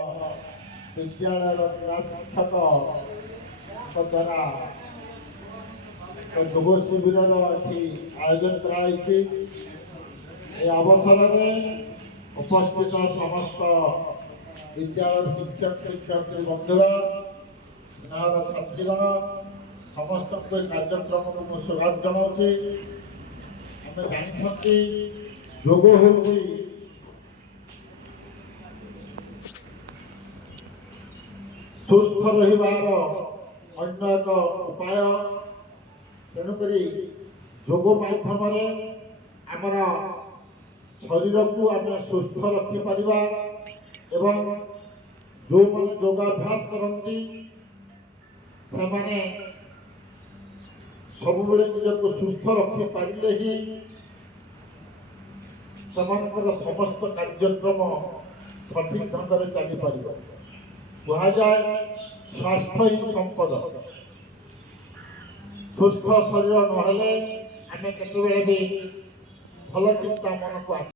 विद्यालय क्लास शिक्षक द्वारा जोग शिविर आयोजन कराई। अवसर में उपस्थित समस्त विद्यालय शिक्षक शिक्षयित्री बंधुगण स्नेहर छात्रीगण समस्त कार्यक्रम को मुझे स्वागत जनाऊँगी। आम जानते जोग हूँ सुस्थ रहिबार अन्य एक उपाय। तेणुक जोग माध्यम आमर शरीर को आम सुस्थ रखिपर एवं जो मैंने योगाभ्यास करती से सब निजक सुस्थ रखिपारे ही समस्त कार्यक्रम सठिक ढंग से चली पार। कहुए स्वास्थ्य ही संपद। सुस्थ शरीर नहेले आम केतबेले भी भल चिंता मन को आस।